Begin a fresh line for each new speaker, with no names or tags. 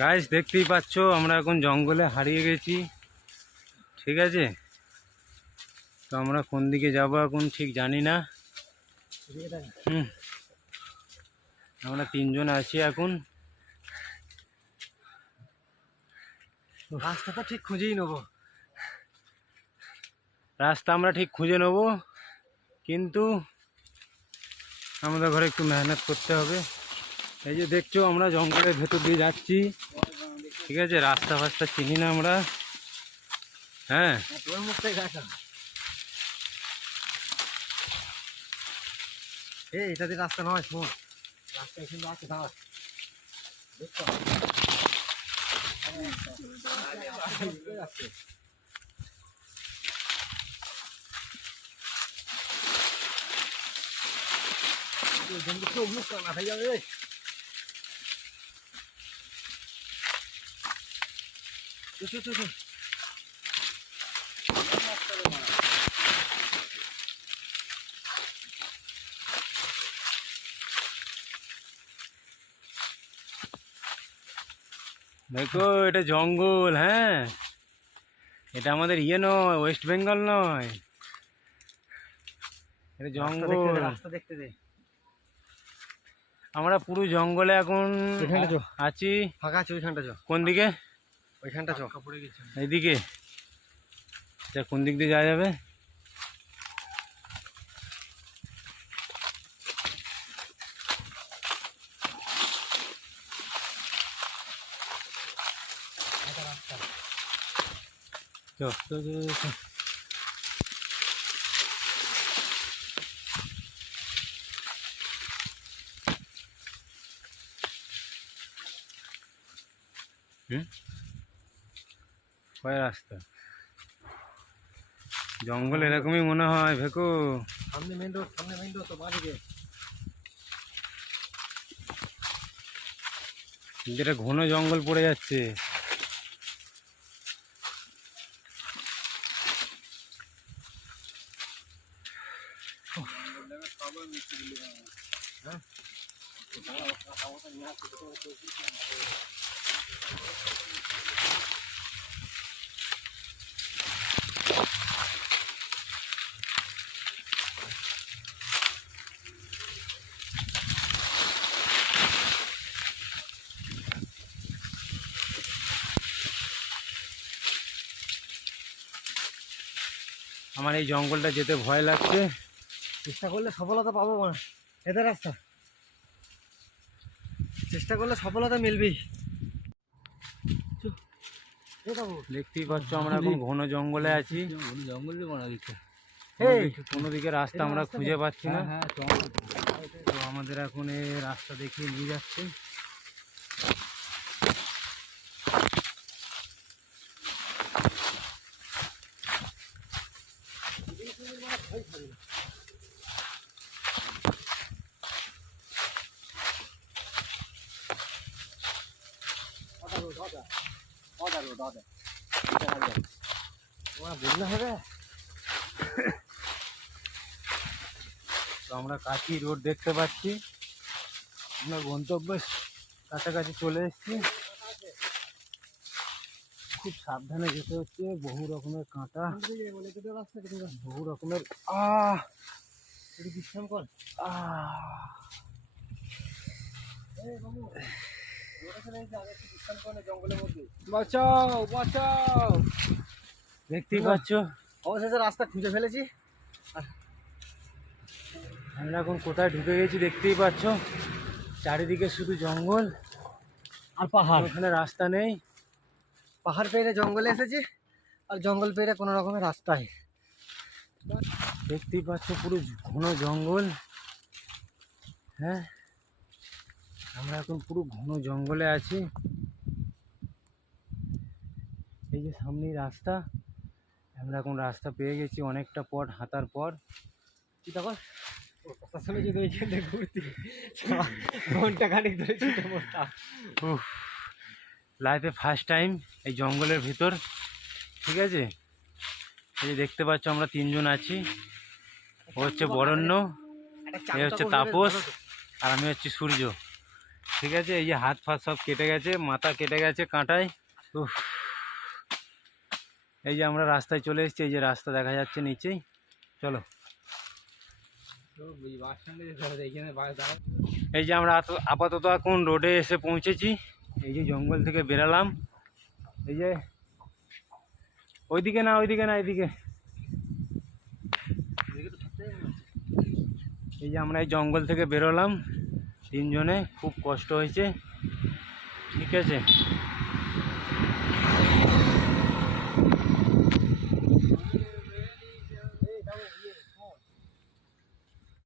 গাছ দেখতেই পাচ্ছ, আমরা এখন জঙ্গলে হারিয়ে গেছি। ঠিক আছে? তো আমরা কোন দিকে যাব এখন ঠিক জানি না। হুম। আমরা তিনজন আছি এখন।
রাস্তাটা ঠিক খুঁজেই নেব।
রাস্তা আমরা ঠিক খুঁজে নেব, কিন্তু আমাদের ঘরে একটু মেহনত করতে হবে। এই যে দেখছ, আমরা জঙ্গলের ভেতর দিয়ে যাচ্ছি। ঠিক আছে, রাস্তা ফাস্তা চিনি না আমরা। হ্যাঁ।
দেখা এই, এটা দিয়ে রাস্তা নয়, শোন। রাস্তা এখানে আছে, দাঁড়া। মুখ মাথায় যাবে রে চল চল চল
দেখো এটা জঙ্গল হ্যাঁ? এটা আমাদের ইয়ে নয় ওয়েস্ট বেঙ্গল নয়। এটা
জঙ্গল
জঙ্গল।
রাস্তা দেখতে দে।
আমরা পুরো জঙ্গলে এখন আছি।
ফাঁকা আছে ওইখানটা
কোন দিকে?
ওইখানটা চ।
এইদিকে। আচ্ছা কোন দিক দিয়ে যাওয়া যাবে? চো, চো, চো, চো, চো। হুম? কয় রাস্তা। জঙ্গল এরকমই মনে হয় ভেকু।
সামনে মেন রোড সামনে মেন রোড তো বাদিকে
যেটা ঘন জঙ্গল পড়ে যাচ্ছে। আমার এই জঙ্গলটা যেতে ভয় লাগছে।
চেষ্টা করলে সফলতা পাবো না এদের রাস্তা। চেষ্টা করলে সফলতা মিলবেই।
দেখতেই পাচ্ছ আমরা এখন ঘন জঙ্গলে আছি।
জঙ্গলে
কোনো দিকে রাস্তা আমরা খুঁজে পাচ্ছি না।
হ্যাঁ
তো আমাদের এখন এই রাস্তা দেখিয়ে নিয়ে যাচ্ছে।
হবে
তো আমরা কাছি রোড দেখতে পাচ্ছি। আমরা গন্তব্যের কাছাকাছি চলে এসেছি। খুব সাবধানে যেতে হচ্ছে। বহু রকমের কাঁটা বহু রকমের আহ
বিশ্রাম কর।
বাঁচাও বাঁচাও। দেখতেই পাচ্ছ।
অবশেষে রাস্তা খুঁজে ফেলেছি।
আমরা এখন কোথায় ঢুকে গেছি দেখতেই পাচ্ছ। চারিদিকে শুধু জঙ্গল।
আর পাহাড়।
ওখানে রাস্তা নেই।
পাহাড় পেরে জঙ্গলে এসেছি আর জঙ্গল পেরে কোনো রকমের রাস্তায়।
দেখতেই পাচ্ছ পুরো ঘন জঙ্গল। হ্যাঁ আমরা এখন পুরো ঘন জঙ্গলে আছি। এই যে সামনেই রাস্তা আমরা এখন রাস্তা পেয়ে গেছি অনেকটা পথ হাঁটার পর।
কি তখন যদি ওইখানে ঘুরতি। ঘণ্টা খানিক ধরে ছুটে পড়তাম
লাইফে ফার্স্ট টাইম এই জঙ্গলের ভিতর ঠিক আছে? এই যে দেখতে পাচ্ছ আমরা তিনজন আছি। ও হচ্ছে বরণ্য এ হচ্ছে তাপস আর আমি হচ্ছে সূর্য। ঠিক আছে? এই যে হাত ফাত সব কেটে গেছে মাথা কেটে গেছে কাঁটায়। উফ। এই যে আমরা রাস্তায় চলে এসেছি এই যে রাস্তা দেখা যাচ্ছে নিচেই। চলো। এই যে আমরা আপাতত এখন রোডে এসে পৌঁছেছি। এই যে জঙ্গল থেকে বেরালাম। এই যে ওইদিকে না ওইদিকে না এইদিকে এই যে আমরা এই জঙ্গল থেকে বেরোলাম। তিনজনে খুব কষ্ট হয়েছে। ঠিক আছে?